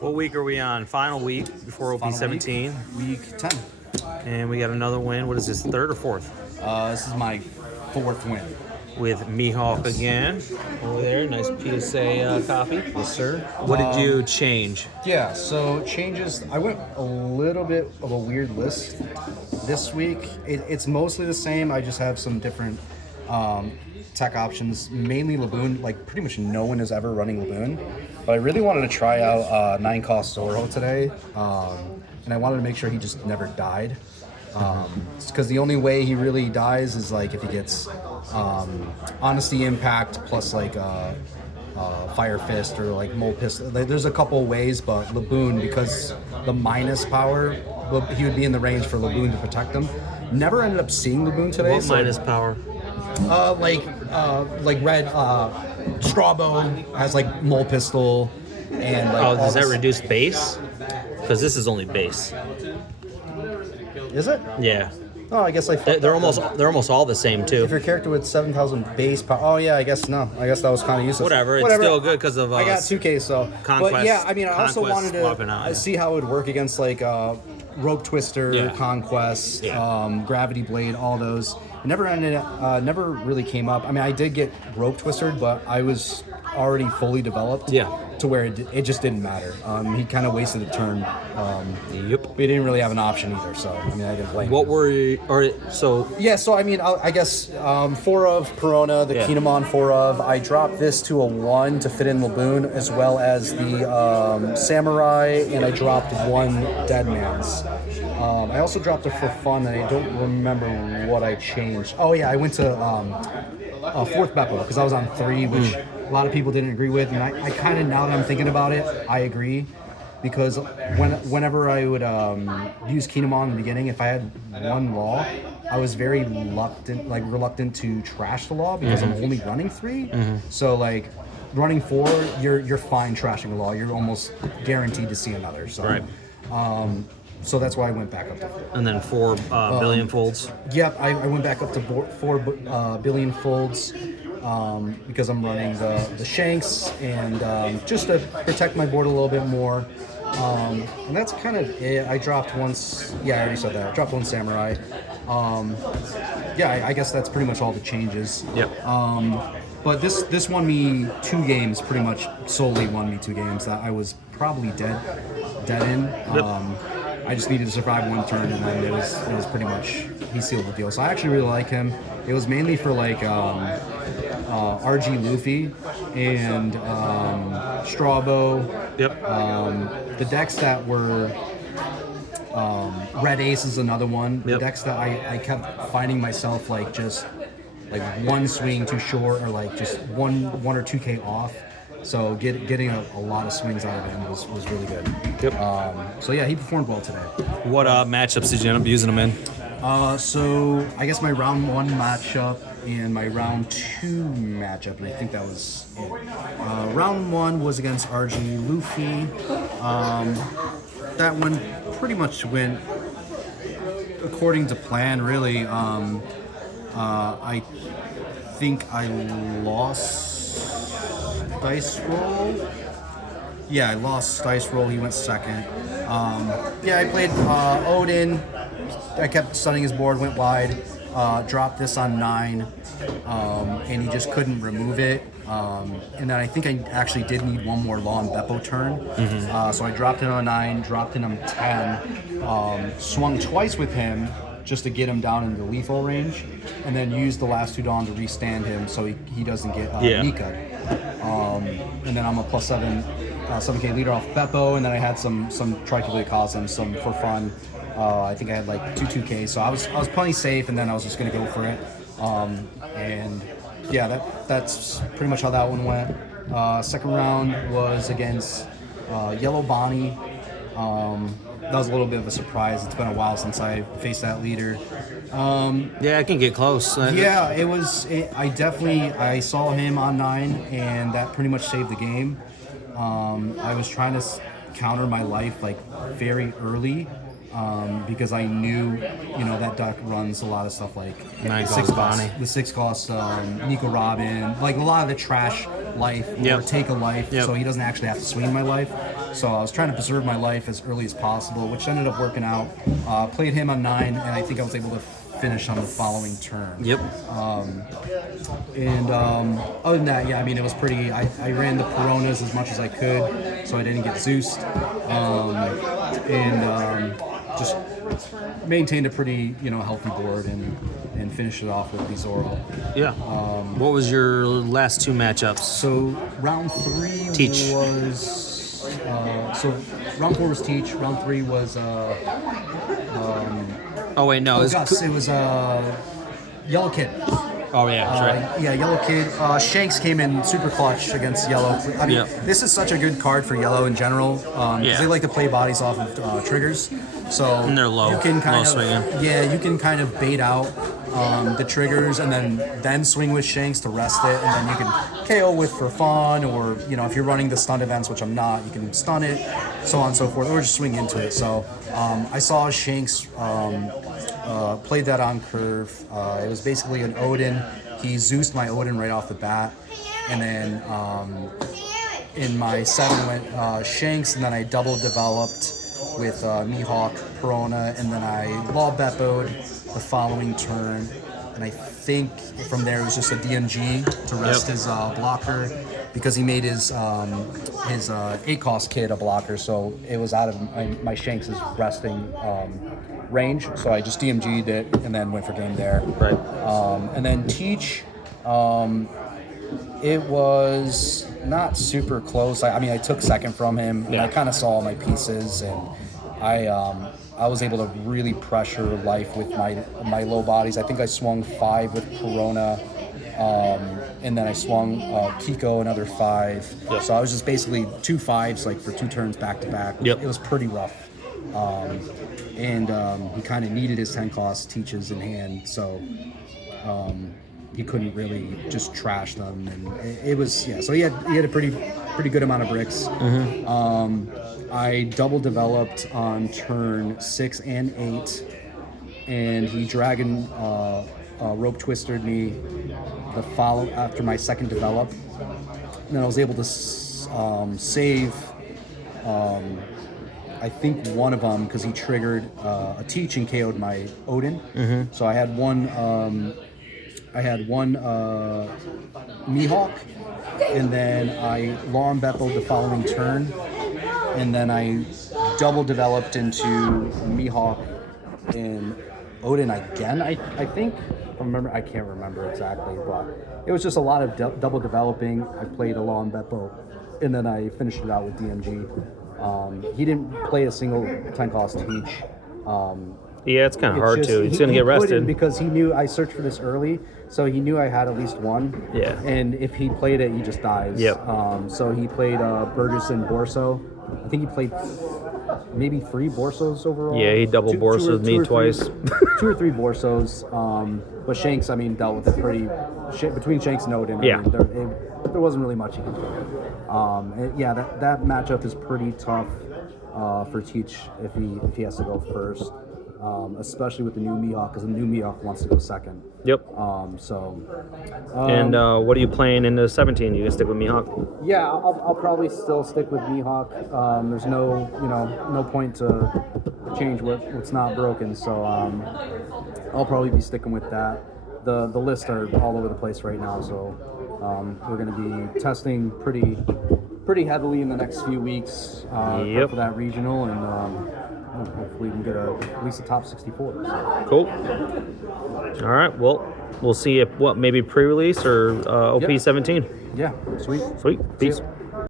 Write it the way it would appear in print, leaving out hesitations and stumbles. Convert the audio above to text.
What week are we on? Final week before OP17. Week 10. And we got another win. What is this, third or fourth? This is my fourth win. With Mihawk again. Over there, nice PSA copy. Yes, sir. What did you change? Yeah, so changes. I went a little bit of a weird list this week. It's mostly the same. I just have some different tech options, mainly Laboon. Like, pretty much no one is ever running Laboon. But I really wanted to try out 9-cost Zoro today. And I wanted to make sure he just never died. Because the only way he really dies is like if he gets Honesty Impact plus like Fire Fist or like Mole Pistol. There's a couple ways, but Laboon, because the minus power, he would be in the range for Laboon to protect him. Never ended up seeing Laboon today. What minus power? Like red Strawbow has like Mole Pistol and like. Oh, does that reduce base? Because this is only base. Is it? Yeah. Oh, I guess they're almost all the same too. If your character with 7,000 base power, oh yeah, I guess no. I guess that was kind of useless. Whatever, it's still good because of. I got 2K, so. Conquest. But yeah, I mean, I also wanted to see how it would work against like Rope Twister, Conquest, Gravity Blade, all those. It never really came up. I mean, I did get Rope Twistered, but I was already fully developed. Yeah. To where it just didn't matter. He kind of wasted a turn. Yep. We didn't really have an option either, so I mean, I didn't blame him. What were you, or so? Yeah, so I mean, I guess 4 of Corona, the Kinemon 4 of. I dropped this to a 1 to fit in Laboon, as well as the Samurai, and I dropped 1 Deadman's. I also dropped it for fun, and I don't remember what I changed. Oh yeah, I went to 4th Beppo because I was on 3, which a lot of people didn't agree with, and I kind of, now that I'm thinking about it, I agree, because whenever I would use Kinemon in the beginning, if I had 1 law, I was very reluctant to trash the law because I'm only running 3. So like running 4, you're fine trashing the law. You're almost guaranteed to see another. So. Right. So that's why I went back up to 4. And then 4 billion folds? Yep, I went back up to 4 billion folds because I'm running the Shanks and just to protect my board a little bit more. And that's kind of it. I dropped once. Yeah, I already said that. I dropped 1 Samurai. I guess that's pretty much all the changes. Yep. But this won me 2 games, pretty much solely won me 2 games that I was probably dead in. Yep. I just needed to survive 1 turn, and then it was pretty much, he sealed the deal. So I actually really like him. It was mainly for like RG Luffy and Strawbow. Yep. The decks that were Red Ace is another one. Yep. The decks that I kept finding myself like just like 1 swing too short, or like just 1 or 2K off. So getting a lot of swings out of him was really good. Yep. So yeah, he performed well today. What matchups did you end up using him in? So I guess my round 1 matchup and my round 2 matchup, and I think that was it. Round 1 was against RG Luffy. That one pretty much went according to plan, really. I think I lost dice roll. Yeah, I lost dice roll. He went second. I played Odin. I kept stunning his board, went wide, dropped this on 9, and he just couldn't remove it. And then I think I actually did need 1 more law and Beppo turn. So I dropped it on 9, dropped in on 10, swung twice with him just to get him down into lethal range, and then used the last 2 Dawn to restand him so he doesn't get Nika. And then I'm a plus 7K leader off Beppo, and then I had some Tri-Cubicate Cosm, some for fun. I think I had like 2K, so I was plenty safe, and then I was just gonna go for it. And yeah, that's pretty much how that one went. Second round was against Yellow Bonney. That was a little bit of a surprise. It's been a while since I faced that leader. Yeah, I can get close. Yeah, it was. I saw him on 9, and that pretty much saved the game. I was trying to counter my life like very early, because I knew, that deck runs a lot of stuff like the 6 cost Nico Robin, like a lot of the trash life or Yep. take a life, Yep. so he doesn't actually have to swing my life. So I was trying to preserve my life as early as possible, which ended up working out. Played him on 9, and I think I was able to finish on the following turn. Yep. And other than that, yeah, I mean, it was pretty. I ran the Peronas as much as I could, so I didn't get Zeused, and just maintained a pretty, healthy board and finished it off with the Zoro. Yeah. What was your last 2 matchups? So round 3 Teach. was. So round 4 was Teach. Round 3 was. Oh wait, no. It was Yellow Kid. Oh yeah, that's right. Yeah, Yellow Kid. Shanks came in super clutch against Yellow. I mean, This is such a good card for Yellow in general because they like to play bodies off of triggers. So And they're low. You can kind Low of swinging. Yeah, you can kind of bait out the triggers and then swing with Shanks to rest it, and then you can KO with for fun, or if you're running the stun events, which I'm not, you can stun it, so on and so forth, or just swing into it. So I saw Shanks. Played that on curve. It was basically an Odin. He Zeused my Odin right off the bat. And then in my 7 went Shanks, and then I double developed with Mihawk, Perona, and then I Law Beppoed the following turn. And I think from there it was just a DMG to rest his blocker, because he made his 8-cost kid a blocker, so it was out of my Shanks' resting range, so I just DMG'd it and then went for game there. Right. And then Teach, it was not super close. I took second from him, and I kind of saw my pieces, and I was able to really pressure life with my low bodies. I think I swung 5 with Perona, and then I swung Kiko another 5. Yep. So I was just basically 2 5s like for 2 turns back to back. Yep. It was pretty rough. And he kind of needed his 10-cost Teaches in hand, so he couldn't really just trash them. And it was so he had a pretty good amount of bricks. I double developed on turn 6 and 8, and he dragon rope twisted me the follow after my second develop. And then I was able to save I think one of them, because he triggered a Teach and KO'd my Odin. So I had one Mihawk, and then I Law and Beppo the following turn, and then I double developed into Mihawk and Odin again. I think. I can't remember exactly, but it was just a lot of double developing. I played a Law and Beppo, and then I finished it out with DMG. He didn't play a single 10-cost Teach. Yeah, it's kind of hard to. He's going to get rested. Because he knew I searched for this early, so he knew I had at least one. Yeah. And if he played it, he just dies. Yep. So he played Burgess and Borso. I think he played maybe 3 Borsos overall. Yeah, he double Borso'd me twice. 2 or 3 Borsos. But Shanks, dealt with it pretty. Between Shanks and Odin, there wasn't really much he could do. That matchup is pretty tough for Teach if he has to go first, especially with the new Mihawk, because the new Mihawk wants to go second. Yep. And what are you playing in the 17? You gonna stick with Mihawk? Yeah, I'll probably still stick with Mihawk. There's no point to change what's not broken. So I'll probably be sticking with that. The lists are all over the place right now, so we're going to be testing pretty heavily in the next few weeks for that regional, and hopefully we can get at least a top 64. So. Cool. All right. Well, we'll see if maybe pre-release or OP17. Yeah. Sweet. Peace.